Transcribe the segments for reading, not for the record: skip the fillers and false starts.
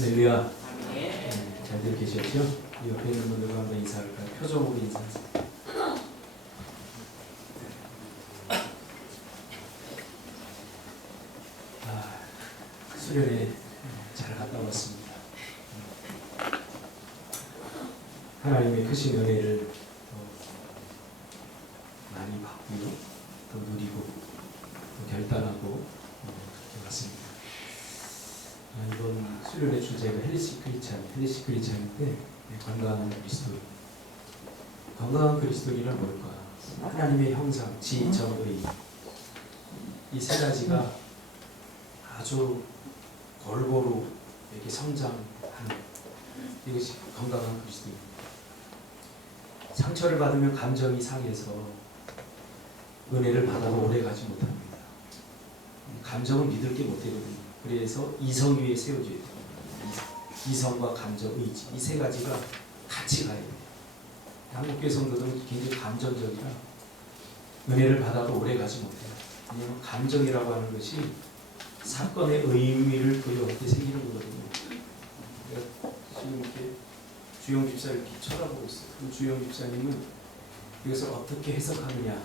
할렐루야. 잘들 계셨죠? 옆에 있는 분들과 한번 인사할까요? 표정으로 인사하세요. 수련회 잘 갔다 왔습니다. 하나님의 크신 은혜를 많이 받고요, 또 누리고 또 결단하고 그렇게 왔습니다. 이번 수련회 주제가 헬리시 크리스찬인데 건강한 그리스도인. 건강한 그리스도인이란 뭘까? 하나님의 형상, 지, 정, 의. 이 세 가지가 아주 골고루 이렇게 성장하는 이것이 건강한 그리스도입니다. 상처를 받으면 감정이 상해서 은혜를 받아도 오래 가지 못합니다. 감정은 믿을 게 못 되거든요. 그래서 이성 위에 세워져야 돼요. 이성과 감정, 의지, 이 세 가지가 같이 가야 돼요. 한국교회 성도들은 굉장히 감정적이라 은혜를 받아도 오래 가지 못해요. 왜냐하면 감정이라고 하는 것이 사건의 의미를 부여할 때 생기는 거거든요. 제가 지금 이렇게 주영 집사를 이렇게 쳐다보고 있어요. 그 주영 집사님은 이것을 어떻게 해석하느냐,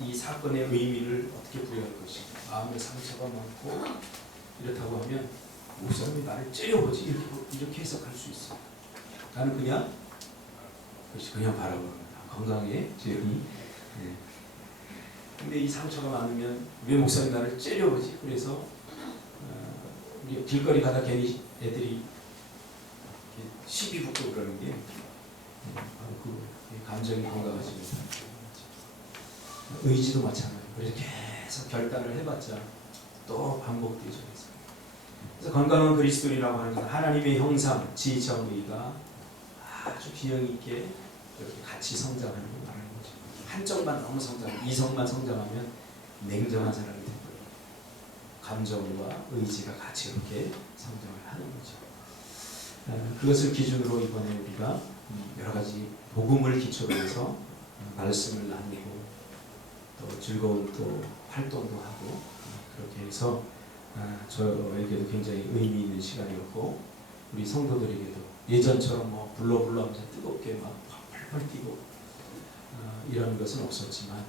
이 사건의 의미를 어떻게 부여할 것인가, 마음의 상처가 많고 이렇다고 하면 목사님이 나를 째려보지 이렇게 해석할 수 있어요. 나는 그냥 바라봅니다. 건강에 제의. 근데 이 상처가 많으면 왜 목사님 나를 째려보지? 그래서 우리 길거리 가다 괜히 애들이 시비 붙고 그러는 게 바로 그 감정이 건강하지 못하는 거죠. 의지도 마찬가지예요. 그래서 계속 결단을 해봤자 또 반복되죠. 그래서 건강한 그리스도인이라고 하는 것은 하나님의 형상, 지, 정, 의가 아주 균형 있게 이렇게 같이 성장하는 걸 말하는 거죠. 한쪽만 너무 성장하면, 이성만 성장하면 냉정한 사람이 되고요. 감정과 의지가 같이 이렇게 성장을 하는 거죠. 그것을 기준으로 이번에 우리가 여러 가지 복음을 기초로 해서 말씀을 나누고 또 즐거운 또 활동도 하고 그렇게 해서 저에게도 굉장히 의미 있는 시간이었고 우리 성도들에게도 예전처럼 뭐 불러 뜨겁게 막 펄펄 뛰고 이런 것은 없었지만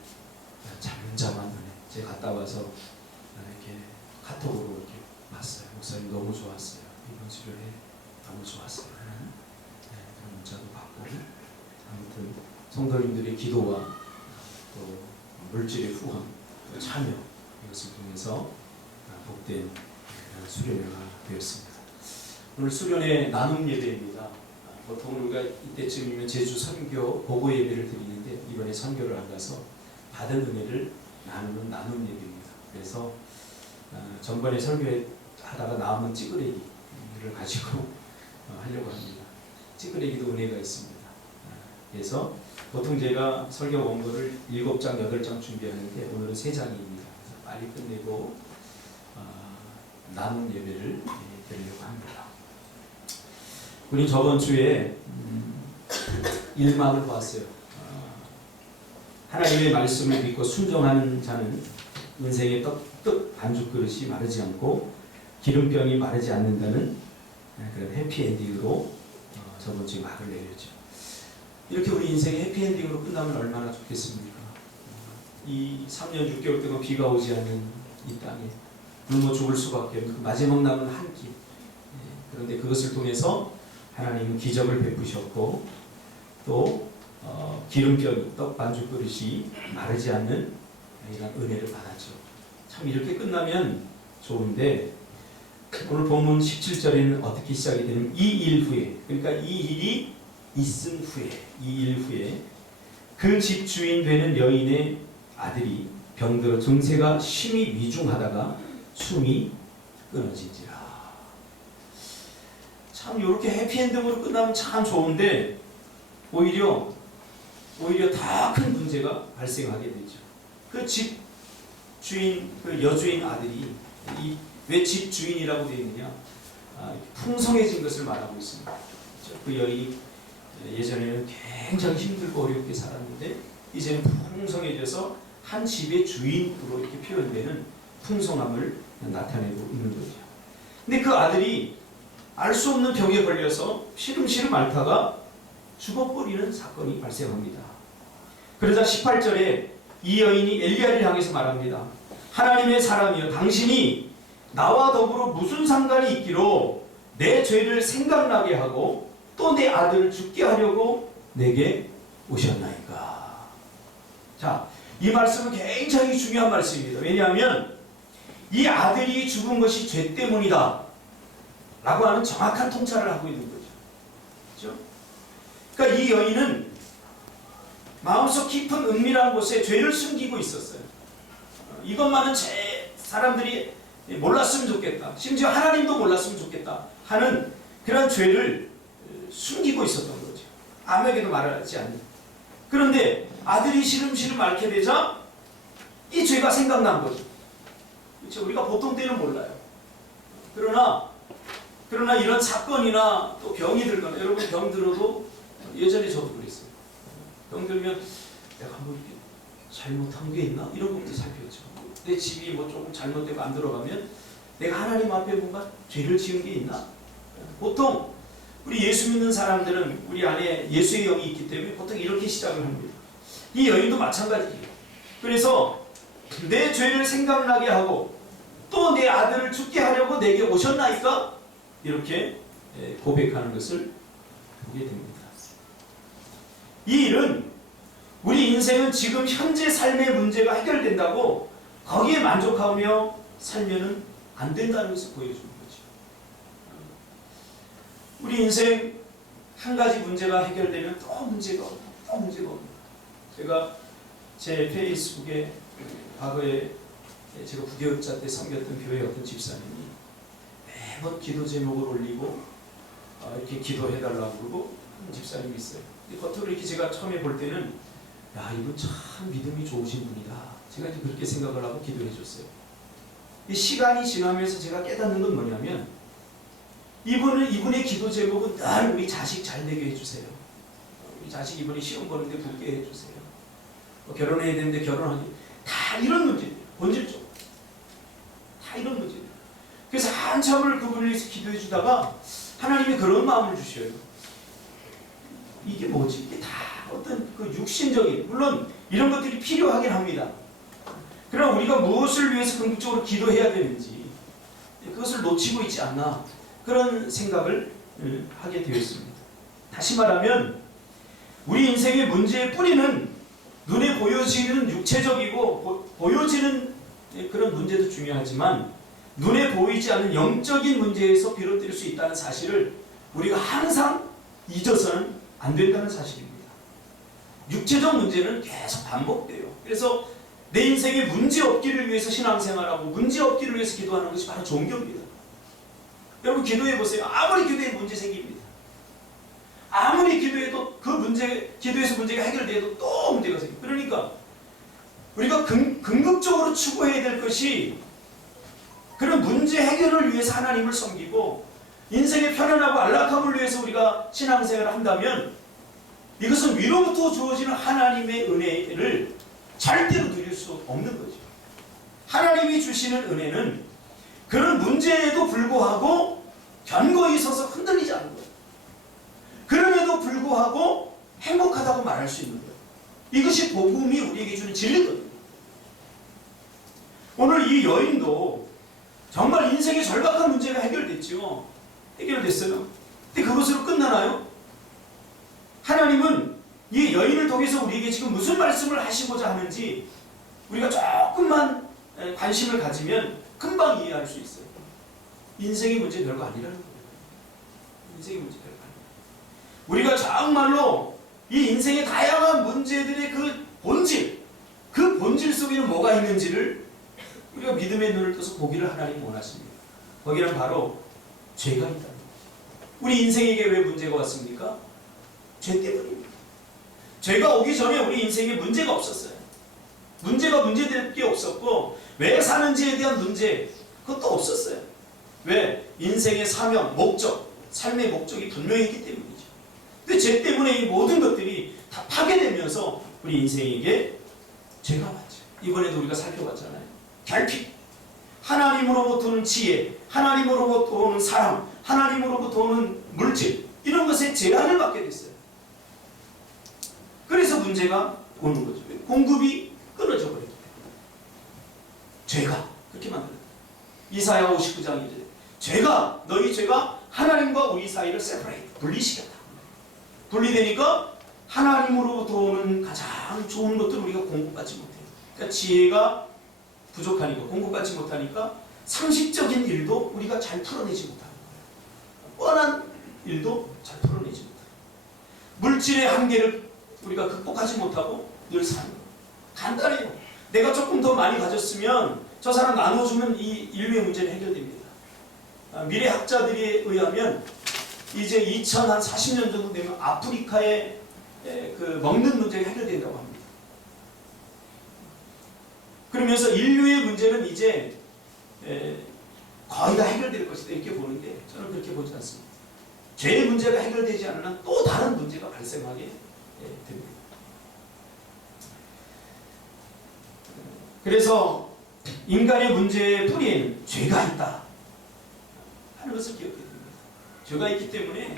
잠잠한 은혜. 제가 갔다 와서 이렇게 카톡으로 이렇게 봤어요. 목사님 너무 좋았어요. 이번 수련회 너무 좋았어요. 그런 문자도 받고 아무튼 성도님들의 기도와 또 물질의 후원, 또 참여 이것을 통해서 복된 수련회가 되었습니다. 오늘 수련회 나눔 예배입니다. 보통 우리가 이때쯤이면 제주 선교 보고 예배를 드리는데 이번에 선교를 안 가서 받은 은혜를 나누는 나눔 예배입니다. 그래서 전번에 설교하다가 남은 찌끄레기를 가지고 하려고 합니다. 찌끄레기도 은혜가 있습니다. 그래서 보통 제가 설교 원고를 7장, 8장 준비하는데 오늘은 3장입니다. 그래서 빨리 끝내고 나눔 예배를 드리려고 합니다. 우리 저번 주에 일막을 봤어요. 하나님의 말씀을 믿고 순종하는 자는 인생의 떡 반죽 그릇이 마르지 않고 기름병이 마르지 않는다는 그런 해피엔딩으로 저번 주에 막을 내렸죠. 이렇게 우리 인생이 해피엔딩으로 끝나면 얼마나 좋겠습니까? 이 3년 6개월 동안 비가 오지 않는 이 땅에 굶어 죽을 수밖에 없는 그 마지막 남은 한 끼. 그런데 그것을 통해서 하나님은 기적을 베푸셨고 또 기름병 떡 반죽 그릇이 마르지 않는 이런 은혜를 받았죠. 참 이렇게 끝나면 좋은데 오늘 본문 17절에는 어떻게 시작이 되냐면 이 일 후에, 그러니까 이 일이 있은 후에, 이 일 후에 그 집 주인 되는 여인의 아들이 병들어 증세가 심히 위중하다가 숨이 끊어지지라. 참 이렇게 해피엔딩으로 끝나면 참 좋은데 오히려 더 큰 문제가 발생하게 되죠. 그 집 주인, 그 여주인 아들이 왜 집 주인이라고 되어 있느냐? 풍성해진 것을 말하고 있습니다. 그 여인이 예전에는 굉장히 힘들고 어렵게 살았는데 이제는 풍성해져서 한 집의 주인으로 이렇게 표현되는 풍성함을 나타내고 있는 거죠. 근데 그 아들이 알 수 없는 병에 걸려서 시름시름 앓다가 죽어버리는 사건이 발생합니다. 그러자 18절에 이 여인이 엘리야를 향해서 말합니다. 하나님의 사람이여, 당신이 나와 더불어 무슨 상관이 있기로 내 죄를 생각나게 하고 또 내 아들을 죽게 하려고 내게 오셨나이까. 자, 이 말씀은 굉장히 중요한 말씀입니다. 왜냐하면 이 아들이 죽은 것이 죄 때문이다 라고 하는 정확한 통찰을 하고 있는 거죠. 그렇죠? 그러니까 이 여인은 마음속 깊은 은밀한 곳에 죄를 숨기고 있었어요. 이것만은 사람들이 몰랐으면 좋겠다, 심지어 하나님도 몰랐으면 좋겠다 하는 그런 죄를 숨기고 있었던 거죠. 아무에게도 말하지 않는. 그런데 아들이 시름시름 앓게 되자 이 죄가 생각난 거죠. 그렇죠? 우리가 보통 때는 몰라요. 그러나 이런 사건이나 또 병이 들거나, 여러분 병 들어도 예전에 저도 그랬어요. 병 들면 내가 뭐 이렇게 잘못한 게 있나? 이런 것부터 살폈죠. 내 집이 뭐 조금 잘못되고 안 들어가면 내가 하나님 앞에 뭔가 죄를 지은 게 있나? 보통 우리 예수 믿는 사람들은 우리 안에 예수의 영이 있기 때문에 보통 이렇게 시작을 합니다. 이 여인도 마찬가지예요. 그래서 내 죄를 생각나게 하고 또 내 아들을 죽게 하려고 내게 오셨나이까? 이렇게 고백하는 것을 보게 됩니다. 이 일은 우리 인생은 지금 현재 삶의 문제가 해결된다고 거기에 만족하며 살면은 안 된다는 것을 보여주는 거죠. 우리 인생 한 가지 문제가 해결되면 또 문제가 오고 또 문제가 옵니다. 제가 제 페이스북에 과거에 제가 부교육자 때 섬겼던 교회 어떤 집사님이 매번 기도 제목을 올리고 이렇게 기도해달라고 그러고 하는 집사님이 있어요. 겉으로 이렇게 제가 처음에 볼 때는 야, 이분 참 믿음이 좋으신 분이다, 제가 이제 그렇게 생각을 하고 기도해 줬어요. 이 시간이 지나면서 제가 깨닫는 건 뭐냐면 이분의 기도 제목은 늘 우리 자식 잘 되게 해주세요. 우리 자식 이번에 시험 보는데 붙게 해주세요. 결혼해야 되는데 결혼하기, 다 이런 문제예요. 본질적으로 다 이런 문제예요. 그래서 한참을 그분을 위해서 기도해 주다가 하나님이 그런 마음을 주셔요. 이게 뭐지? 이게 다 어떤 그 육신적인, 물론 이런 것들이 필요하긴 합니다. 그러나 우리가 무엇을 위해서 궁극적으로 기도해야 되는지 그것을 놓치고 있지 않나, 그런 생각을 하게 되었습니다. 다시 말하면 우리 인생의 문제의 뿌리는 눈에 보여지는 육체적이고 보여지는 그런 문제도 중요하지만 눈에 보이지 않는 영적인 문제에서 비롯될 수 있다는 사실을 우리가 항상 잊어서는 안 된다는 사실입니다. 육체적 문제는 계속 반복돼요. 그래서 내 인생에 문제 없기를 위해서 신앙생활하고 문제 없기를 위해서 기도하는 것이 바로 종교입니다. 여러분 기도해 보세요. 아무리 기도해 문제 생깁니다. 아무리 기도해도 그 문제, 기도해서 문제가 해결돼도 또 문제가 생깁니다. 그러니까 우리가 궁극적으로 추구해야 될 것이 그런 문제 해결을 위해서 하나님을 섬기고 인생의 편안하고 안락함을 위해서 우리가 신앙생활을 한다면 이것은 위로부터 주어지는 하나님의 은혜를 절대로 누릴 수 없는 거죠. 하나님이 주시는 은혜는 그런 문제에도 불구하고 견고히 서서 흔들리지 않는 거예요. 그럼에도 불구하고 행복하다고 말할 수 있는 거예요. 이것이 복음이 우리에게 주는 진리거든요. 오늘 이 여인도 정말 인생의 절박한 문제가 해결됐죠. 해결됐어요. 근데 그것으로 끝나나요? 하나님은 이 여인을 통해서 우리에게 지금 무슨 말씀을 하시고자 하는지 우리가 조금만 관심을 가지면 금방 이해할 수 있어요. 인생의 문제 별거 아니라는 거예요. 인생의 문제 별거 아니에요. 우리가 정말로 이 인생의 다양한 문제들의 그 본질 속에는 뭐가 있는지를 우리가 믿음의 눈을 떠서 보기를 하나님 원하십니다. 거기는 바로 죄가 있다는 거예요. 우리 인생에게 왜 문제가 왔습니까? 죄 때문입니다. 죄가 오기 전에 우리 인생에 문제가 없었어요. 문제가 문제될 게 없었고 왜 사는지에 대한 문제 그것도 없었어요. 왜? 인생의 사명, 목적, 삶의 목적이 분명했기 때문이죠. 근데 죄 때문에 이 모든 것들이 다 파괴되면서 우리 인생에게 죄가 왔죠. 이번에도 우리가 살펴봤잖아요. 결핍. 하나님으로부터 오는 지혜, 하나님으로부터 오는 사랑, 하나님으로부터 오는 물질, 이런 것에 제한을 받게 됐어요. 그래서 문제가 오는 거죠. 공급이 끊어져 버렸기 때문에. 죄가 그렇게 만들어요. 이사야 59장 이제 죄가, 너희 죄가 하나님과 우리 사이를 세퍼레이트, 분리시켰다. 분리되니까 하나님으로부터 오는 가장 좋은 것들을 우리가 공급받지 못해요. 그러니까 지혜가 부족하니까, 공급받지 못하니까 상식적인 일도 우리가 잘 풀어내지 못하는 거예요. 뻔한 일도 잘 풀어내지 못해요. 물질의 한계를 우리가 극복하지 못하고 늘 사는 거예요. 간단해요. 내가 조금 더 많이 가졌으면 저 사람 나눠주면 이 인류의 문제는 해결됩니다. 미래 학자들에 의하면 이제 2040년 정도 되면 아프리카의 그 먹는 문제가 해결된다고 합니다. 그러면서 인류의 문제는 이제 거의 다 해결될 것이다 이렇게 보는데 저는 그렇게 보지 않습니다. 죄의 문제가 해결되지 않는 한 또 다른 문제가 발생하게 됩니다. 그래서 인간의 문제의 뿌리에는 죄가 있다 하는 것을 기억해야 됩니다. 죄가 있기 때문에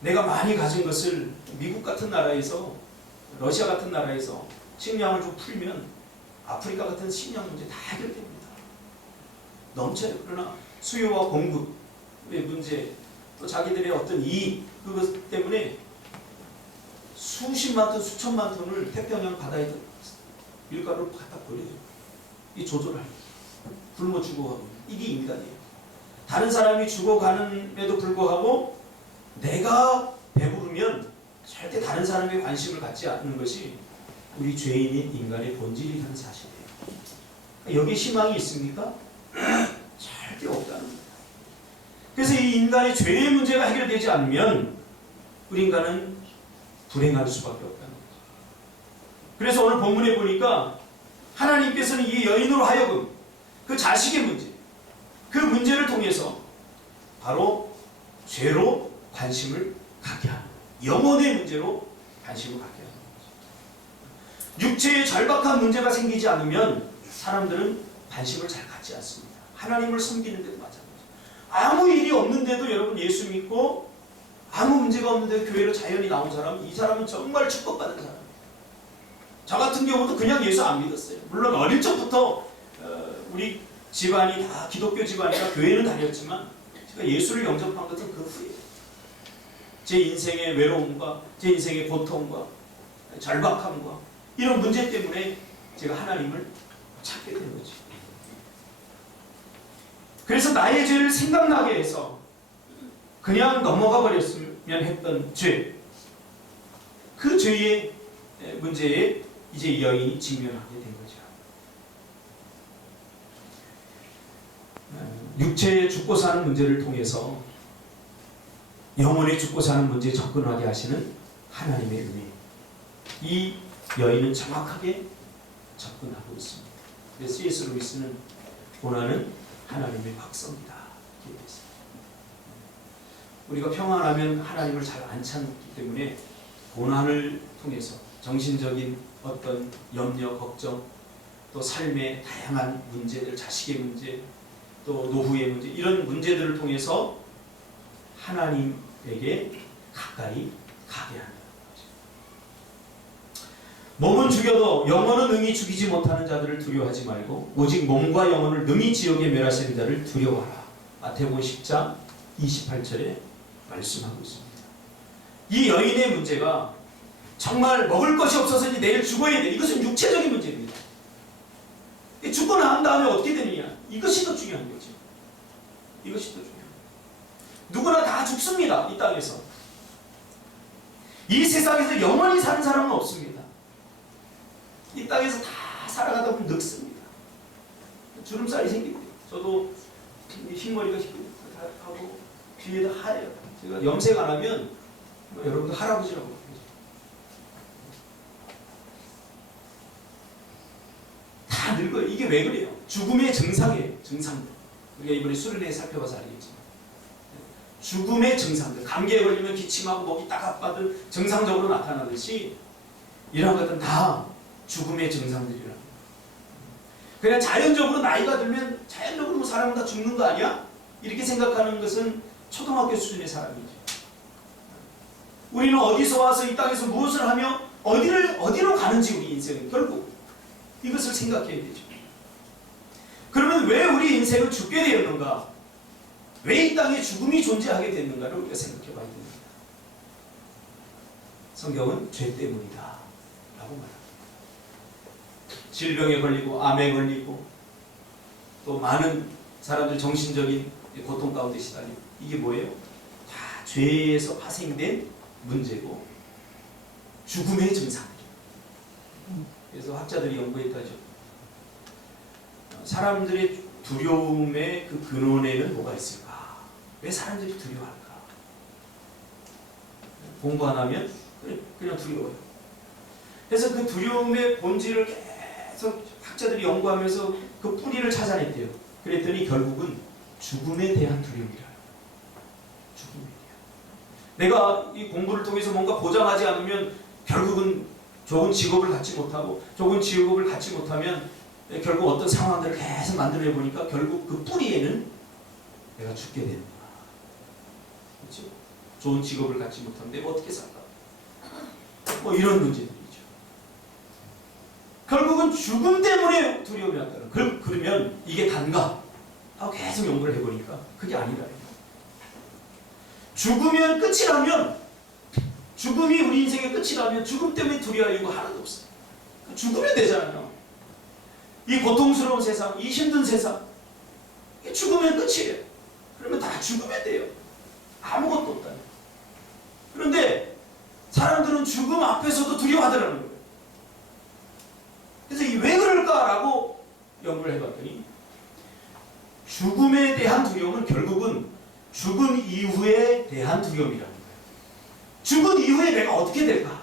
내가 많이 가진 것을 미국 같은 나라에서, 러시아 같은 나라에서 식량을 좀 풀면 아프리카 같은 식량 문제 다 해결됩니다. 넘쳐요. 그러나 수요와 공급의 문제, 또 자기들의 어떤 이익, 그것 때문에 수십만 톤, 수천만 톤을 태평양 바다에 밀가루를 갖다 버려요. 이 조절을 하는 거예요. 굶어 죽어가고. 이게 인간이에요. 다른 사람이 죽어가는데도 불구하고 내가 배부르면 절대 다른 사람의 관심을 갖지 않는 것이 우리 죄인인 인간의 본질이라는 사실이에요. 여기에 희망이 있습니까? 절대 없다는 겁니다. 그래서 이 인간의 죄의 문제가 해결되지 않으면 우리 인간은 불행할 수밖에 없다는 거죠. 그래서 오늘 본문에 보니까 하나님께서는 이 여인으로 하여금 그 자식의 문제, 그 문제를 통해서 바로 죄로 관심을 갖게 하는, 영혼의 문제로 관심을 갖게 하는 거죠. 육체에 절박한 문제가 생기지 않으면 사람들은 관심을 잘 갖지 않습니다. 하나님을 섬기는 데도 마찬가지죠. 아무 일이 없는데도 여러분 예수 믿고 아무 문제가 없는데 교회로 자연히 나온 사람, 이 사람은 정말 축복받은 사람이에요. 저 같은 경우도 그냥 예수 안 믿었어요. 물론 어릴 적부터 우리 집안이 다 기독교 집안이라 교회는 다녔지만 제가 예수를 영접한 것은 그 후에 제 인생의 외로움과 제 인생의 고통과 절박함과 이런 문제 때문에 제가 하나님을 찾게 된 거죠. 그래서 나의 죄를 생각나게 해서 그냥 넘어가 버렸으면 했던 죄, 그 죄의 문제에 이제 이 여인이 직면하게 된 거죠. 육체에 죽고 사는 문제를 통해서 영혼에 죽고 사는 문제에 접근하게 하시는 하나님의 은혜, 이 여인은 정확하게 접근하고 있습니다. 그래서 C.S. 루이스는 고난은 하나님의 박성이다 이렇게 했습니다. 우리가 평안하면 하나님을 잘 안 찾기 때문에 고난을 통해서 정신적인 어떤 염려, 걱정, 또 삶의 다양한 문제들, 자식의 문제, 또 노후의 문제, 이런 문제들을 통해서 하나님에게 가까이 가게 하는 거죠. 몸은 죽여도 영혼은 능히 죽이지 못하는 자들을 두려워하지 말고 오직 몸과 영혼을 능히 지옥에 멸하시는 자를 두려워하라. 마태복음 10장 28절에 말씀하고 있습니다. 이 여인의 문제가 정말 먹을 것이 없어서 이제 내일 죽어야 돼. 이것은 육체적인 문제입니다. 죽고 난 다음에 어떻게 되느냐. 이것이 더 중요한 거죠. 이것이 더 중요한 거죠. 누구나 다 죽습니다. 이 땅에서. 이 세상에서 영원히 사는 사람은 없습니다. 이 땅에서 다 살아가다 보면 늙습니다. 주름살이 생깁니다. 저도 흰머리가 하고 뒤에도 하얘요. 제가 염색 안 하면 여러분들 할아버지라고 그러죠. 다 늙어요. 이게 왜 그래요? 죽음의 증상이에요. 증상들. 우리가 이번에 수련회 살펴봐서 알겠지만 죽음의 증상들. 감기에 걸리면 기침하고 목이 따갑다든 정상적으로 나타나듯이 이런 것들은 다 죽음의 증상들이라는 거예요. 그냥 자연적으로 나이가 들면 자연적으로 뭐 사람은 다 죽는 거 아니야? 이렇게 생각하는 것은 초등학교 수준의 사람이죠. 우리는 어디서 와서 이 땅에서 무엇을 하며 어디로 가는지 우리 인생은 결국 이것을 생각해야 되죠. 그러면 왜 우리 인생은 죽게 되었는가? 왜 이 땅에 죽음이 존재하게 됐는가를 우리가 생각해 봐야 됩니다. 성경은 죄 때문이다 라고 말합니다. 질병에 걸리고 암에 걸리고 또 많은 사람들 정신적인 고통 가운데 시달리고, 이게 뭐예요? 다 죄에서 파생된 문제고 죽음의 증상이에요. 그래서 학자들이 연구했다죠. 사람들의 두려움의 그 근원에는 뭐가 있을까? 왜 사람들이 두려워할까? 공부 안 하면 그냥 두려워요. 그래서 그 두려움의 본질을 계속 학자들이 연구하면서 그 뿌리를 찾아냈대요. 그랬더니 결국은 죽음에 대한 두려움이라요. 죽음에 대한. 내가 이 공부를 통해서 뭔가 보장하지 않으면 결국은 좋은 직업을 갖지 못하고, 좋은 직업을 갖지 못하면 결국 어떤 상황들을 계속 만들어 보니까 결국 그 뿌리에는 내가 죽게 되는 거야. 그렇죠? 좋은 직업을 갖지 못하면 내가 어떻게 살까? 뭐 이런 문제들이죠. 결국은 죽음 때문에 두려움이 왔다는. 그러면 이게 단가? 하고 계속 연구를 해보니까 그게 아니라. 죽으면 끝이라면, 죽음이 우리 인생의 끝이라면 죽음 때문에 두려워할 이유가 하나도 없어요. 죽으면 되잖아요. 이 고통스러운 세상, 이 힘든 세상, 죽으면 끝이에요. 그러면 다 죽으면 돼요. 아무것도 없다. 그런데 사람들은 죽음 앞에서도 두려워하더라는 거예요. 그래서 왜 그럴까라고 연구를 해봤더니 죽음에 대한 두려움은 결국은 죽은 이후에 대한 두려움이라는 거예요. 죽은 이후에 내가 어떻게 될까?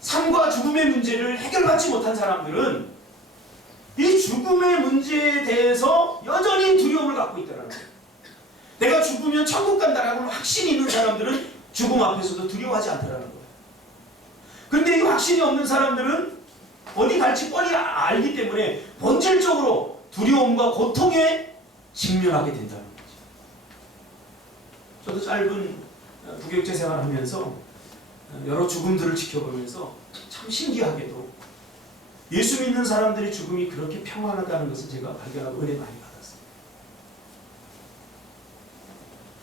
삶과 죽음의 문제를 해결받지 못한 사람들은 이 죽음의 문제에 대해서 여전히 두려움을 갖고 있다는 거예요. 내가 죽으면 천국 간다라고 확신이 있는 사람들은 죽음 앞에서도 두려워하지 않다는 거예요. 그런데 이 확신이 없는 사람들은 어디 갈지 뻔히 알기 때문에 본질적으로 두려움과 고통에 직면하게 된다는 거죠. 저도 짧은 부교육제 생활을 하면서 여러 죽음들을 지켜보면서 참 신기하게도 예수 믿는 사람들의 죽음이 그렇게 평안하다는 것을 제가 발견하고 은혜 많이 받았어요.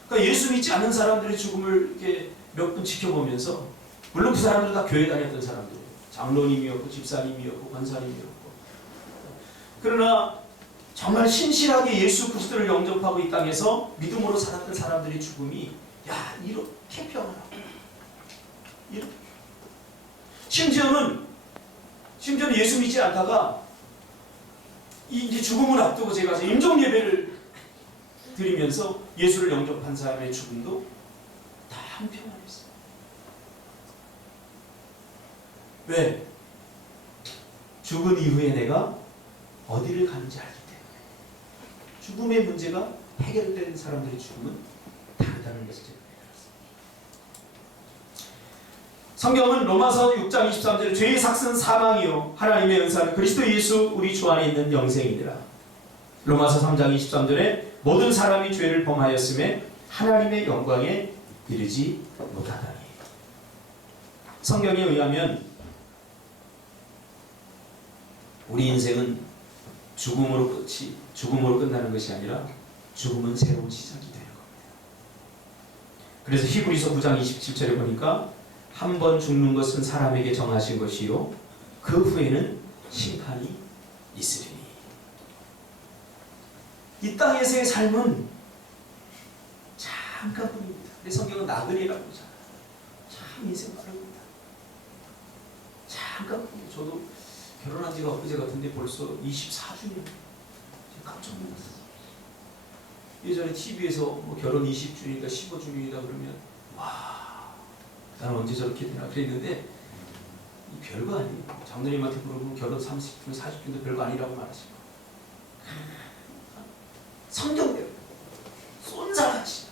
그러니까 예수 믿지 않는 사람들의 죽음을 이렇게 몇 분 지켜보면서, 물론 그 사람들 다 교회 다녔던 사람들이에요. 장로님이었고 집사님이었고 권사님이었고. 그러나 정말 신실하게 예수 그리스도를 영접하고 이 땅에서 믿음으로 살았던 사람들의 죽음이 이렇게 평안하고, 이렇게. 심지어는 예수 믿지 않다가 이제 죽음을 앞두고 제가 임종 예배를 드리면서 예수를 영접한 사람의 죽음도 다 평안했어요. 왜? 죽은 이후에 내가 어디를 가는지 알기 때문에. 죽음의 문제가 해결된 사람들의 죽음은 다르다는 것을 제가 알았습니다. 성경은 로마서 6장 23절에 죄의 삭은 사망이요 하나님의 은사는 그리스도 예수 우리 주 안에 있는 영생이니라. 로마서 3장 23절에 모든 사람이 죄를 범하였음에 하나님의 영광에 이르지 못하다니. 성경에 의하면 우리 인생은 죽음으로 끝나는 것이 아니라 죽음은 새로운 시작이 되는 겁니다. 그래서 히브리서 9장 27절에 보니까 한 번 죽는 것은 사람에게 정하신 것이요 그 후에는 심판이 있으리니. 이 땅에서의 삶은 잠깐뿐입니다. 근데 성경은 나그네라고 하잖아요. 참 인생 빠릅니다. 잠깐뿐이에요. 저도 결혼한 지가 엊그제 같은데 벌써 24주년. 깜짝 놀랐어요. 예전에 TV에서 뭐 결혼 20주년이다 15주년이다 그러면 와, 나는 언제 저렇게 되나 그랬는데 별거 아니에요. 장로님한테 물어보면 결혼 30주, 40주도 별거 아니라고 말하시고 성경대로 쏜살같이.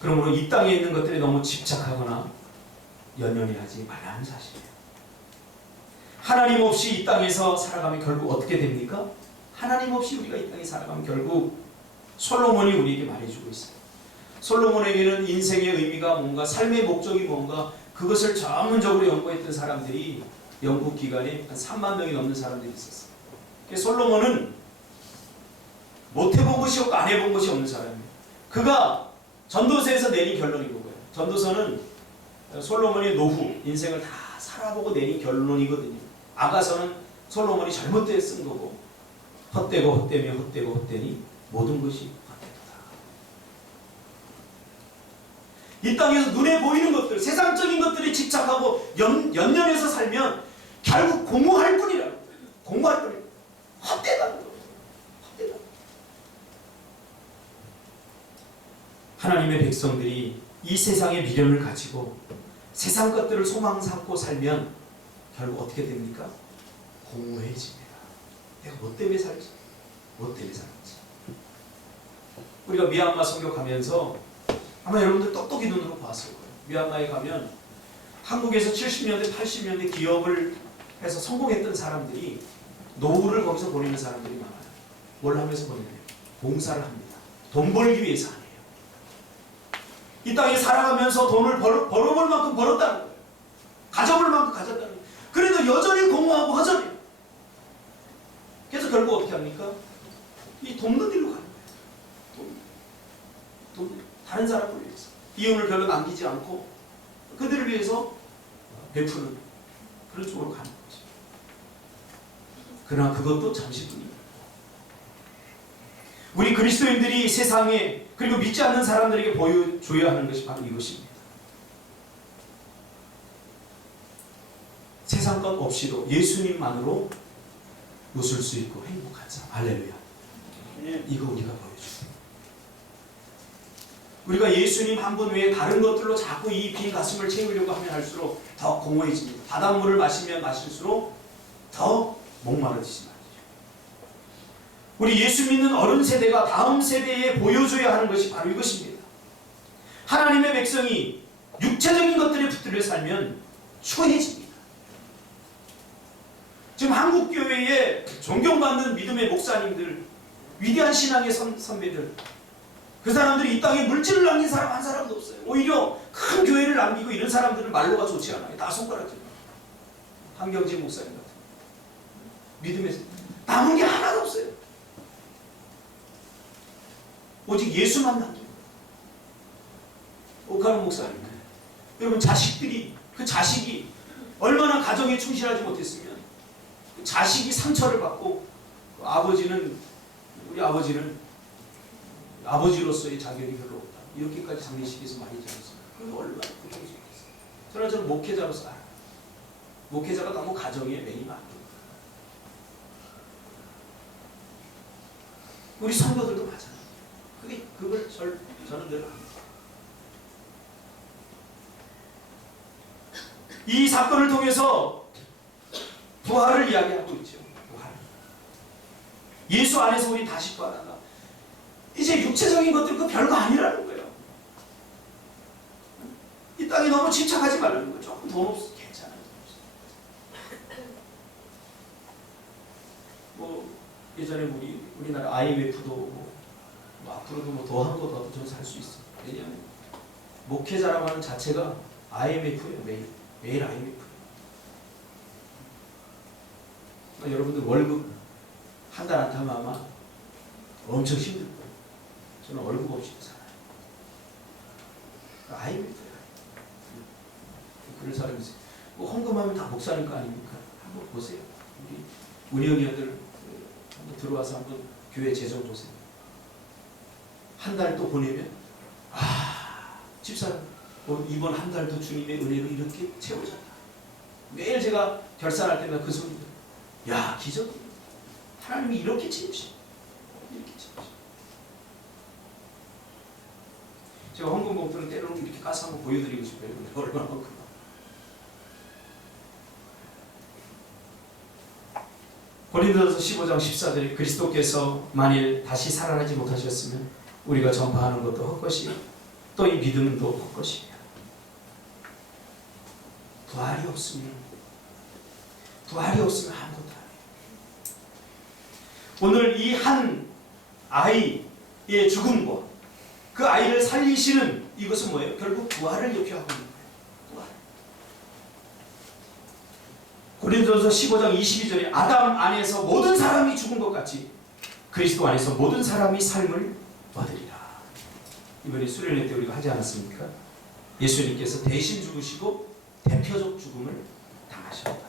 그러므로 이 땅에 있는 것들에 너무 집착하거나 연연해하지 말라는 사실이에요. 하나님 없이 이 땅에서 살아가면 결국 어떻게 됩니까? 하나님 없이 우리가 이 땅에 살아가면 결국 솔로몬이 우리에게 말해주고 있어요. 솔로몬에게는 인생의 의미가 뭔가, 삶의 목적이 뭔가, 그것을 전문적으로 연구했던 사람들이 연구 기간에 한 3만 명이 넘는 사람들이 있었어요. 솔로몬은 못 해본 것이 없고 안 해본 것이 없는 사람이에요. 그가 전도서에서 내린 결론이 그거예요. 전도서는 솔로몬의 노후, 인생을 다 살아보고 내린 결론이거든요. 아가서는 솔로몬이 잘못되어 쓴 거고, 헛되고 헛되며 헛되고 헛되니 모든 것이 헛되도다. 이 땅에서 눈에 보이는 것들, 세상적인 것들에 집착하고 연연해서 살면 결국 공허할 뿐이라는 거예요. 공허할 뿐이에요. 헛되다는 거예요. 헛되다. 하나님의 백성들이 이 세상의 미련을 가지고 세상 것들을 소망 삼고 살면 결국 어떻게 됩니까? 공허해집니다. 내가 뭐 때문에 살지? 뭐 때문에 살지? 우리가 미얀마 선교가면서 아마 여러분들 똑똑히 눈으로 봤을 거예요. 미얀마에 가면 한국에서 70년대, 80년대 기업을 해서 성공했던 사람들이 노후를 거기서 보내는 사람들이 많아요. 뭘 하면서 보내요? 봉사를 합니다. 돈 벌기 위해서 하네요. 이 땅에 살아가면서 돈을 벌어볼 만큼 벌었다는 거예요. 가져볼 만큼 가졌다는 거예요. 그래도 여전히 공허하고 허전해요. 그래서 결국 어떻게 합니까? 이 돕는 일로 가는 거예요. 다른 사람을 위해서. 이윤을 별로 남기지 않고 그들을 위해서 베푸는 그런 쪽으로 가는 거죠. 그러나 그것도 잠시뿐입니다. 우리 그리스도인들이 세상에 그리고 믿지 않는 사람들에게 보여줘야 하는 것이 바로 이것입니다. 세상 것 없이도 예수님만으로 웃을 수 있고 행복한 삶. 할렐루야. 이거 우리가 보여줘요. 우리가 예수님 한 분 외에 다른 것들로 자꾸 이 빈 가슴을 채우려고 하면 할수록 더 공허해집니다. 바닷물을 마시면 마실수록 더 목마르지만 우리 예수 믿는 어른 세대가 다음 세대에 보여줘야 하는 것이 바로 이것입니다. 하나님의 백성이 육체적인 것들에 붙들려 살면 초해집니다. 지금 한국교회에 존경받는 믿음의 목사님들, 위대한 신앙의 선배들, 그 사람들이 이 땅에 물질을 남긴 사람 한 사람도 없어요. 오히려 큰 교회를 남기고 이런 사람들은 말로가 좋지 않아요. 다 손가락질. 한경진 목사님 같은 믿음의 남은 게 하나도 없어요. 오직 예수만 남긴 거예요. 오카노 목사님. 여러분 자식들이 그 자식이 얼마나 가정에 충실하지 못했으면 그 자식이 상처를 받고 그 아버지는 우리 아버지는 아버지로서의 자격이 별로 없다. 이렇게까지 장례식에서 많이 들었어요. 그게 얼마나 고통스럽겠어요. 그러나 저는 목회자로서 알아요. 목회자가 너무 가정에 매이면 안 됩니다. 우리 성도들도 마찬가지예요. 그걸 저는 늘 합니다. 이 사건을 통해서 부활을 이야기하고 있죠. 부활. 예수 안에서 우리 다시 부활한다. 이제 육체적인 것들 그 별거 아니라는 거예요. 이 땅에 너무 집착하지 말라는 거예요. 조금 돈 없어 괜찮아요. 뭐 예전에 우리나라 IMF도 뭐 앞으로도 뭐 더 한 거 더 좀 살 수 있어요. 왜냐하면 목회자라고 하는 자체가 IMF예요. 매일 IMF예요. 그러니까 여러분들 월급 한 달 안 타면 아마 엄청 힘들 거예요. 저는 월급 없이 살아요. IMF예요. 그런 사람이 있어요. 뭐 헌금하면 다 목사님 거 아닙니까? 한번 보세요. 우리 은영이 아들 한번 들어와서 한번 교회 재정 보세요. 한 달 또 보내면 집사람 이번 한 달도 주님의 은혜로 이렇게 채워졌다. 매일 제가 결산할 때마다 그 소리 들어요. 야 기적이야. 하나님이 이렇게 채우시. 이렇게 채우시. 제가 헌금 봉투는 때로는 이렇게 까서 한번 보여드리고 싶어요. 얼마나 헌금. 고린도전서 15장 14절에 그리스도께서 만일 다시 살아나지 못하셨으면 우리가 전파하는 것도 헛것이요 또 이 믿음도 헛것이며 부활이 없으면 아무것도 안 해요. 오늘 이 한 아이의 죽음과 그 아이를 살리시는 이것은 뭐예요? 결국 부활을 예표하고 있는 거예요. 부활. 고린도전서 15장 22절에 아담 안에서 모든 사람이 죽은 것 같이 그리스도 안에서 모든 사람이 삶을 얻으리라. 이번에 수련회 때 우리가 하지 않았습니까? 예수님께서 대신 죽으시고 대표적 죽음을 당하셨다.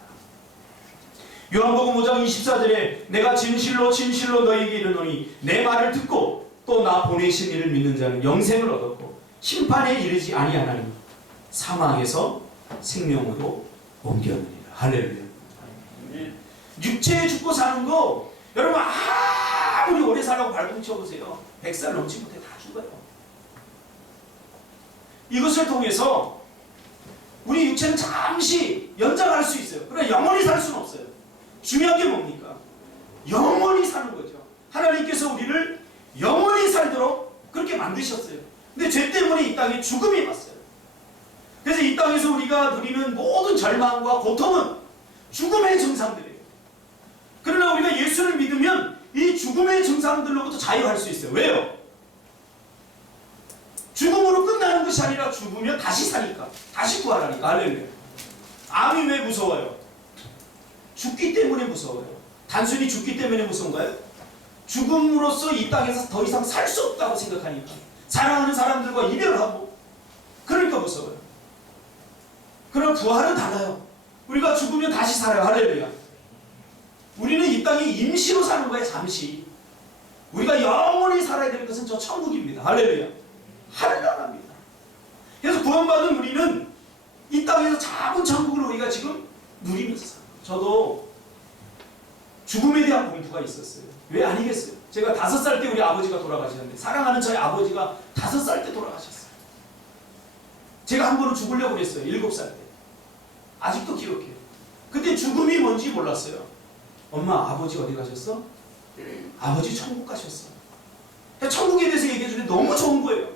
요한복음 5장 24절에 내가 진실로 진실로 너희에게 이르노니 내 말을 듣고 또 나 보내신 이를 믿는 자는 영생을 얻었고 심판에 이르지 아니하나니 사망에서 생명으로 옮겼느니라. 할렐루야. 육체에 죽고 사는 거 여러분 아무리 오래 살라고 발꿈쳐 보세요. 100살 넘지 못해 다 죽어요. 이것을 통해서 우리 육체는 잠시 연장할 수 있어요. 그러나 영원히 살 수는 없어요. 중요한 게 뭡니까? 영원히 사는 거죠. 하나님께서 우리를 영원히 살도록 그렇게 만드셨어요. 근데 죄 때문에 이 땅에 죽음이 왔어요. 그래서 이 땅에서 우리가 누리는 모든 절망과 고통은 죽음의 증상들이에요. 그러나 우리가 예수를 믿으면 이 죽음의 증상들로부터 자유할 수 있어요. 왜요? 죽음으로 끝나는 것이 아니라 죽으면 다시 사니까, 다시 부활하니까. 할렐루야. 암이 왜 무서워요? 죽기 때문에 무서워요. 단순히 죽기 때문에 무서운가요? 죽음으로써 이 땅에서 더 이상 살 수 없다고 생각하니까, 사랑하는 사람들과 이별하고, 그러니까 무서워요. 그러나 부활은 달라요. 우리가 죽으면 다시 살아요. 할렐루야. 우리는 이 땅에 임시로 사는 거예요. 잠시. 우리가 영원히 살아야 되는 것은 저 천국입니다. 할렐루야. 하늘나라입니다. 그래서 구원받은 우리는 이 땅에서 작은 천국을 우리가 지금 누리면서 살아요. 저도 죽음에 대한 공부가 있었어요. 왜 아니겠어요? 제가 5살 때 우리 아버지가 돌아가시는데, 사랑하는 저희 아버지가 5살 때 돌아가셨어요. 제가 한 번은 죽으려고 그랬어요. 7살 때. 아직도 기억해요. 그때 죽음이 뭔지 몰랐어요. 엄마, 아버지 어디 가셨어? 아버지 천국 가셨어. 천국에 대해서 얘기해 주는데 너무 좋은 거예요.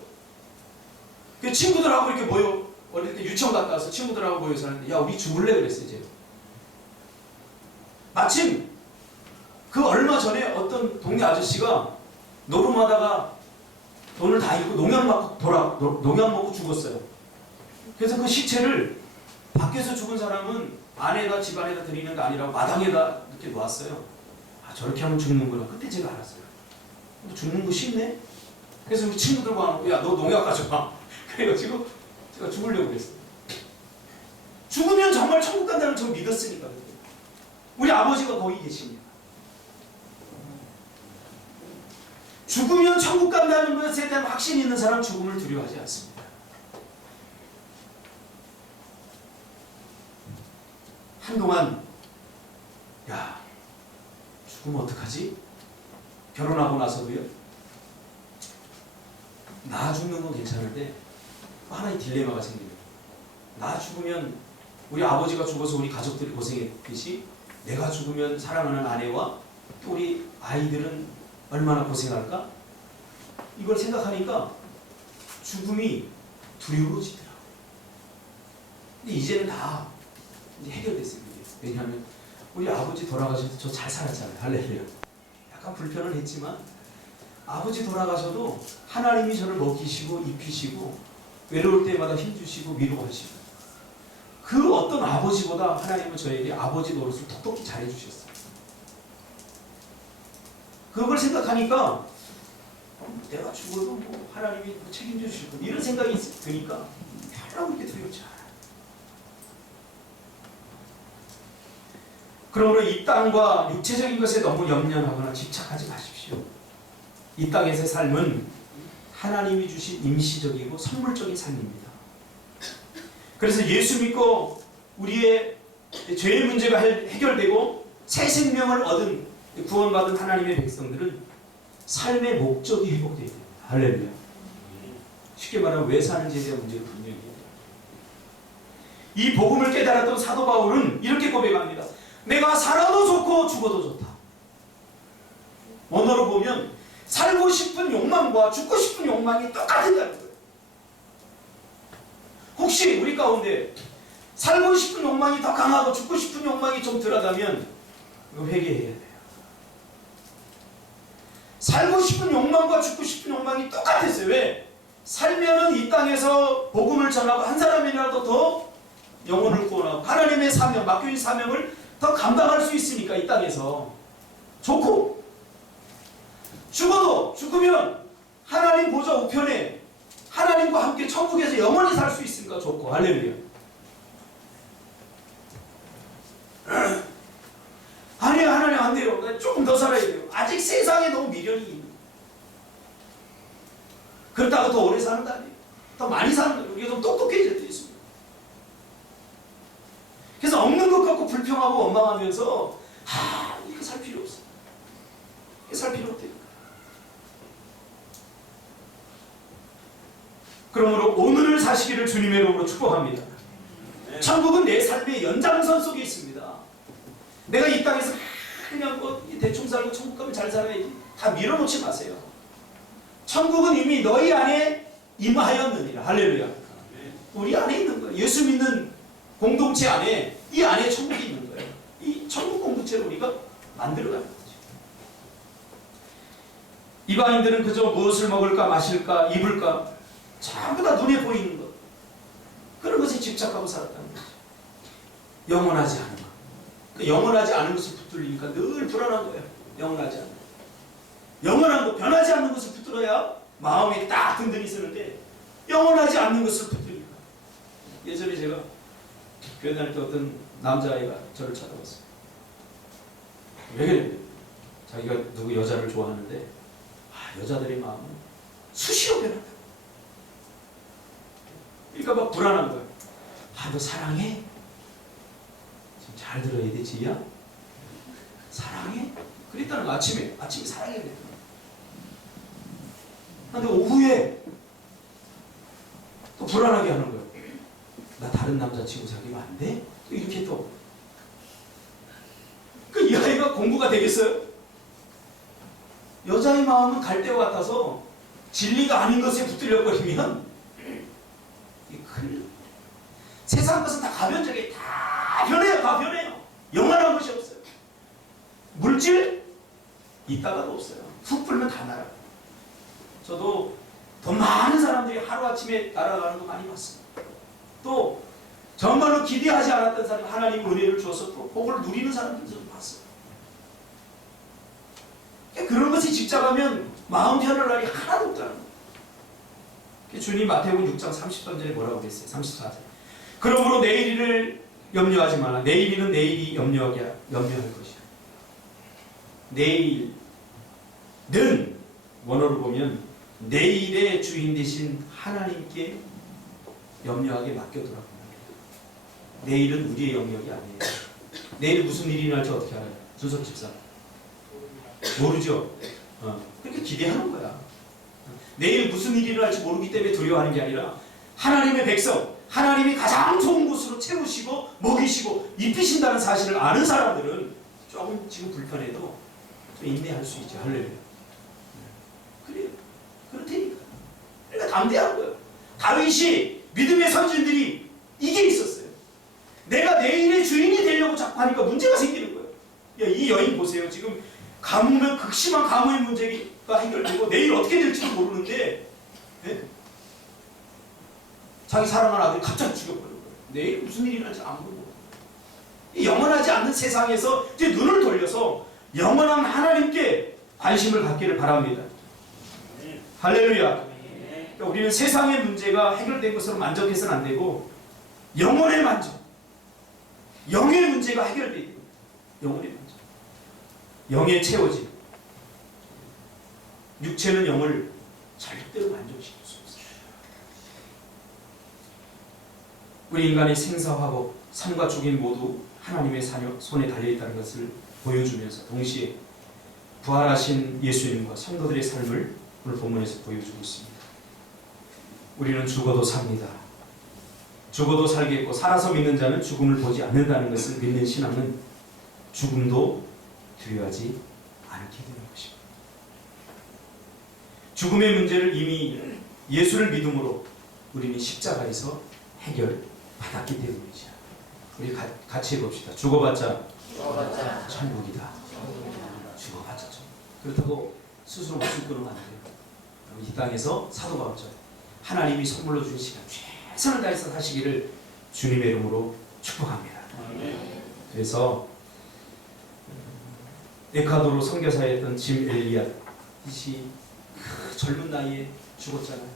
그 친구들하고 이렇게 모여, 어릴 때 유치원 갔다 와서 친구들하고 모여서 하는데, 야, 우리 죽을래 그랬어요. 이제 마침 그 얼마 전에 어떤 동네 아저씨가 노름하다가 돈을 다 잃고 농약 먹고 죽었어요. 그래서 그 시체를 밖에서 죽은 사람은 안에다, 집안에다 드리는 게 아니라 마당에다 이렇게 놓았어요. 아, 저렇게 하면 죽는구나. 그때 제가 알았어요. 죽는 거 쉽네? 그래서 우리 친구들과 야, 너 농약 가져와. 그래가지고 제가 죽으려고 그랬어요. 죽으면 정말 천국 간다는 걸 저 믿었으니까. 우리 아버지가 거기 계십니다. 죽으면 천국 간다는 것에 대한 확신이 있는 사람, 죽음을 두려워하지 않습니다. 한동안 야, 죽으면 어떡하지? 결혼하고 나서도요, 나 죽는 건 괜찮은데 하나의 딜레마가 생깁니다. 나 죽으면 우리 아버지가 죽어서 우리 가족들이 고생했듯이 내가 죽으면 사랑하는 아내와 또 우리 아이들은 얼마나 고생할까? 이걸 생각하니까 죽음이 두려워지더라고요. 근데 이제는 다 이제 해결됐어요. 왜냐하면 우리 아버지 돌아가셔서 저 잘 살았잖아요. 할렐루야. 약간 불편은 했지만 아버지 돌아가셔도 하나님이 저를 먹이시고 입히시고 외로울 때마다 힘주시고 위로하시고, 그 어떤 아버지보다 하나님은 저에게 아버지 노릇을 톡톡히 잘해주셨어요. 그걸 생각하니까 내가 죽어도 뭐 하나님이 책임져 주실 거, 이런 생각이 드니까 별로 그렇게 두렵지 않아요. 그러므로 이 땅과 육체적인 것에 너무 염려하거나 집착하지 마십시오. 이 땅에서의 삶은 하나님이 주신 임시적이고 선물적인 삶입니다. 그래서 예수 믿고 우리의 죄의 문제가 해결되고 새 생명을 얻은, 구원받은 하나님의 백성들은 삶의 목적이 회복되어야 됩니다. 할렐루야. 쉽게 말하면 왜 사는지에 대한 문제를 분명히 해야 돼요. 이 복음을 깨달았던 사도 바울은 이렇게 고백합니다. 내가 살아도 좋고 죽어도 좋다. 원어로 보면 살고 싶은 욕망과 죽고 싶은 욕망이 똑같다는 거예요. 혹시 우리 가운데 살고 싶은 욕망이 더 강하고 죽고 싶은 욕망이 좀 덜하다면 이거 회개해야 돼요. 살고 싶은 욕망과 죽고 싶은 욕망이 똑같았어요. 왜? 살면은 이 땅에서 복음을 전하고 한 사람이라도 더 영혼을 구원하고 하나님의 사명, 맡겨진 사명을 더 감당할 수 있으니까 이 땅에서 좋고, 죽으면 하나님 보좌 우편에 하나님과 함께 천국에서 영원히 살 수 있으니까 좋고. 할렐루야. 아니요, 하나님 안 돼요. 조금 더 살아야 돼요. 아직 세상에 너무 미련이 있는 거예요. 그렇다고 더 오래 사는 거 아니에요. 더 많이 사는 거예요. 우리가 좀 똑똑해질 때 있습니다. 그래서 없는 것 갖고 불평하고 원망하면서 이거 살 필요 없어. 이거 살 필요 없대요. 그러므로 오늘을 사시기를 주님의 이름으로 축복합니다. 천국은 내 삶의 연장선 속에 있습니다. 내가 이 땅에서 그냥 대충 살고 천국 가면 잘 살아야지 다 밀어놓지 마세요. 천국은 이미 너희 안에 임하였느니라. 할렐루야. 우리 안에 있는 거예요. 예수 믿는 공동체 안에, 이 안에 천국이 있는 거예요. 이 천국 공동체를 우리가 만들어가는 거죠. 이방인들은 그저 무엇을 먹을까 마실까 입을까 전부 다 눈에 보이는 것, 그런 것에 집착하고 살았다는 거죠. 영원하지 않은 것. 영원하지 않은 것을 붙들리니까 늘 불안한 거예요. 영원하지 않은 것. 영원한 것, 변하지 않는 것을 붙들어야 마음이 딱 든든히 쓰는데 영원하지 않는 것을 붙들리니까. 예전에 제가 교회 다닐 때 어떤 남자아이가 저를 찾아왔어요. 왜 그래? 자기가 누구 여자를 좋아하는데 여자들의 마음은 수시로 변한다. 그러니까 막 불안한 거예요. 너 사랑해? 지금 잘 들어야 돼, 지희야? 사랑해? 그랬다는 거. 아침에 사랑해 그랬더니. 근데 오후에 또 불안하게 하는 거예요. 나 다른 남자친구 사귀면 안 돼? 또 이렇게 또. 이 아이가 공부가 되겠어요? 여자의 마음은 갈대와 같아서 진리가 아닌 것에 붙들려버리면 이게 큰일 납니다. 세상 것은 다 가변적이에요. 다 변해요. 영원한 것이 없어요. 물질 있다가도 없어요. 훅 불면 다 날아가요. 저도 더 많은 사람들이 하루아침에 날아가는 거 많이 봤습니다. 또 정말로 기대하지 않았던 사람이 하나님 은혜를 주어서 복을 누리는 사람들도 봤어요. 그런 것에 집착하면 마음 편할 날이 하나도 없다는 거예요. 주님 마태복음 6장 30절에 뭐라고 그랬어요? 34절. 그러므로 내일을 염려하지 마라. 내일이는 내일이 염려할 것이야. 내일은 원어로 보면 내일의 주인 되신 하나님께 염려하게 맡겨두라고 합니다. 내일은 우리의 영역이 아니에요. 내일 무슨 일이 날지 어떻게 알아요? 준석 집사. 모르죠? 그렇게 기대하는 거야. 내일 무슨 일이 일어날지 모르기 때문에 두려워하는 게 아니라 하나님의 백성, 하나님이 가장 좋은 곳으로 채우시고 먹이시고 입히신다는 사실을 아는 사람들은 조금 지금 불편해도 좀 인내할 수 있죠. 할렐루야. 그래요. 그렇다니까. 그러니까 담대한 거예요. 다윗이 믿음의 선진들이 이게 있었어요. 내가 내일의 주인이 되려고 자꾸 하니까 문제가 생기는 거예요. 이 여인 보세요. 지금 가뭄의 극심한 가뭄의 문제가 해결되고 내일 어떻게 될지도 모르는데 자기 사랑하는 아들이 갑자기 죽여버린 거예요. 내일 무슨 일이 날지 아무도 모르고. 이 영원하지 않는 세상에서 이제 눈을 돌려서 영원한 하나님께 관심을 갖기를 바랍니다. 할렐루야. 그러니까 우리는 세상의 문제가 해결된 것으로 만족해서는 안 되고 영혼의 만족, 영의 문제가 해결되야 됩니다. 영혼의 만족, 영의 채워짐. 육체는 영을 절대로 만족시킬 수 없어요. 우리 인간의 생사화복, 삶과 죽임 모두 하나님의 손에 달려있다는 것을 보여주면서 동시에 부활하신 예수님과 성도들의 삶을 오늘 본문에서 보여주고 있습니다. 우리는 죽어도 삽니다. 죽어도 살겠고 살아서 믿는 자는 죽음을 보지 않는다는 것을 믿는 신앙은 죽음도 두려워하지 않게 되는 것입니다. 죽음의 문제를 이미 예수를 믿음으로 우리는 십자가에서 해결받았기 때문이죠. 우리 같이 해봅시다. 죽어봤자 죽어봤자 천국이다. 죽어봤자 천국. 그렇다고 스스로 목숨 끊으면 안 돼요. 이 땅에서 사도가 없죠. 하나님이 선물로 주신 시간 최선을 다해서 사시기를 주님의 이름으로 축복합니다. 그래서 에콰도르 선교사였던 짐 엘리엇 이시 그 젊은 나이에 죽었잖아요.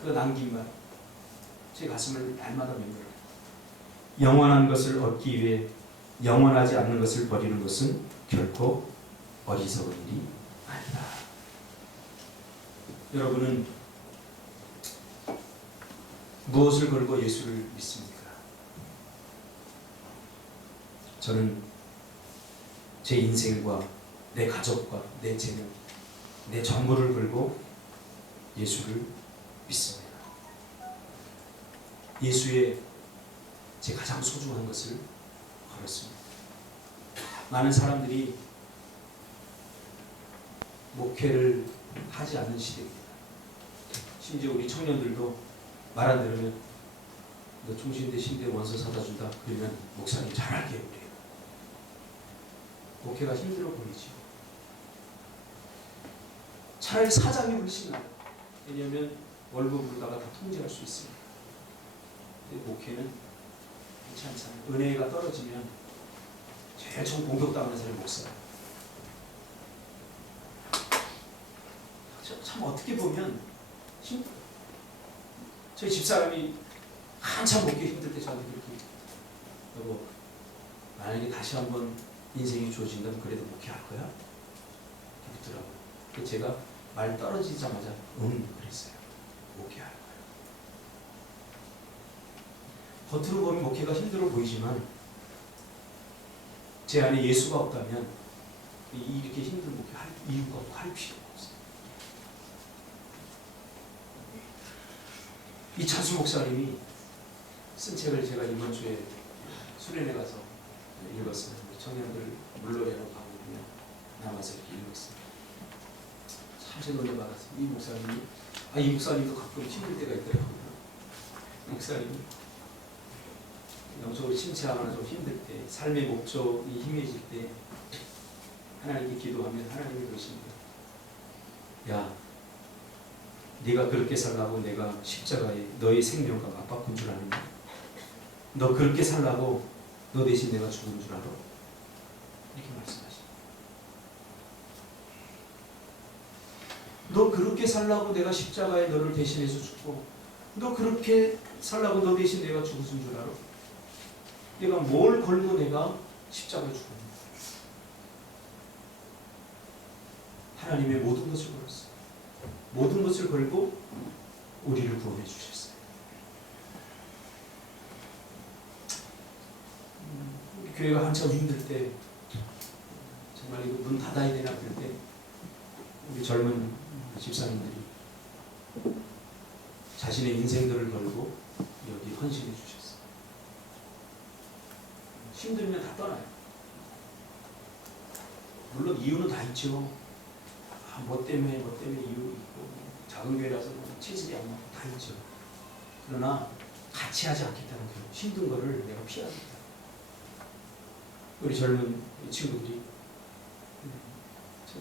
그거 남긴 말 제 가슴을 날마다 맴돌아요. 영원한 것을 얻기 위해 영원하지 않는 것을 버리는 것은 결코 어리석은 일이 아니다. 여러분은 무엇을 걸고 예수를 믿습니까? 저는 제 인생과 내 가족과 내 재능, 내 전부를 걸고 예수를 믿습니다. 예수의 제 가장 소중한 것을 걸었습니다. 많은 사람들이 목회를 하지 않는 시대입니다. 심지어 우리 청년들도 말 안 들으면 너 중신대 신대 원서 사다 준다 그러면 목사님 잘할게요 그래요. 목회가 힘들어 보이지. 차라리 사장이 훨씬 나아요. 왜냐하면 월급 물다가 다 통제할 수 있습니다. 근데 목회는 그렇지 않잖아요. 은혜가 떨어지면 제일 처음 공격당하는 사람이 목사예요. 참 어떻게 보면 저희 집사람이 한참 목회 힘들 때 저한테 그렇게 여보 만약에 다시 한번 인생이 주어진다면 그래도 목회할 거야? 이렇게 묻더라고요. 그래서 제가 말 떨어지자마자 그랬어요. 목회할 거예요. 겉으로 보면 목회가 힘들어 보이지만 제 안에 예수가 없다면 이렇게 힘든 목회 할 이유가 없고 할 필요가 없어요. 이 찬수 목사님이 쓴 책을 제가 이번 주에 수련회 가서 읽었어요. 청년들 물놀이하러 가고 그냥 남아서 이렇게 읽었어요. 참 제가 은혜 받았어요. 이 목사님이 이 목사님도 가끔 힘들 때가 있더라고요. 목사님이 영적으로 침체하거나 좀 힘들 때 삶의 목적이 희미해질 때 하나님께 기도하면 하나님이 그러십니다. 야 네가 그렇게 살라고 내가 십자가에 너의 생명과 맞바꾼 줄 아느냐? 너 그렇게 살라고 너 대신 내가 죽은 줄 알아? 이렇게 말씀하십니다. 너 그렇게 살라고 내가 십자가에 너를 대신해서 죽고 너 그렇게 살라고 너 대신 내가 죽은 줄 알아? 내가 뭘 걸고 내가 십자가에 죽었냐? 하나님의 모든 것을 걸었어요. 모든 것을 걸고 우리를 구원해 주셨어요. 우리 교회가 한참 힘들 때 정말 이거 문 닫아야 되나 그럴 때 우리 젊은 집사님들이 자신의 인생들을 걸고 여기 헌신해 주셨어요. 힘들면 다 떠나요. 물론 이유는 다 있죠. 뭐 때문에 이유 있고 작은 교회라서 체질이 안 맞고 다 있죠. 그러나 같이 하지 않겠다는 거예요. 힘든 거를 내가 피합니다. 우리 젊은 친구들이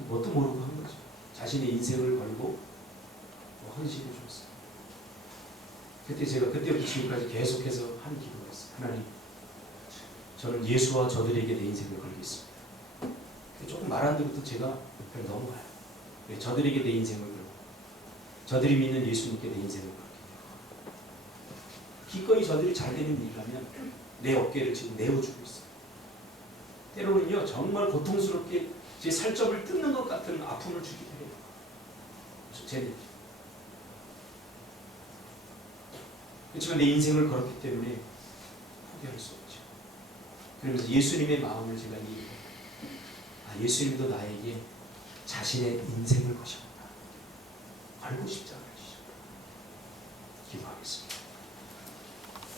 뭣도 모르고 한 거죠. 자신의 인생을 걸고 헌신해 줬어요. 그때 제가 그때부터 지금까지 계속해서 한 기도가 있어요. 하나님, 저는 예수와 저들에게 내 인생을 걸겠습니다. 조금 말 안 듣고도 제가 그냥 넘어가요. 저들에게 내 인생을 걸고 저들이 믿는 예수님께 내 인생을 걸게 돼요. 기꺼이 저들이 잘 되는 일이라면 내 어깨를 지금 내어주고 있어요. 때로는요 정말 고통스럽게 제 살점을 뜯는 것 같은 아픔을 주기도 해요. 쟤네. 그렇지만 내 인생을 걸었기 때문에 포기할 수 없죠. 그러면서 예수님의 마음을 제가 이해해요. 예수님도 나에게 자신의 인생을 거셨구나. 걸고 싶잖아요.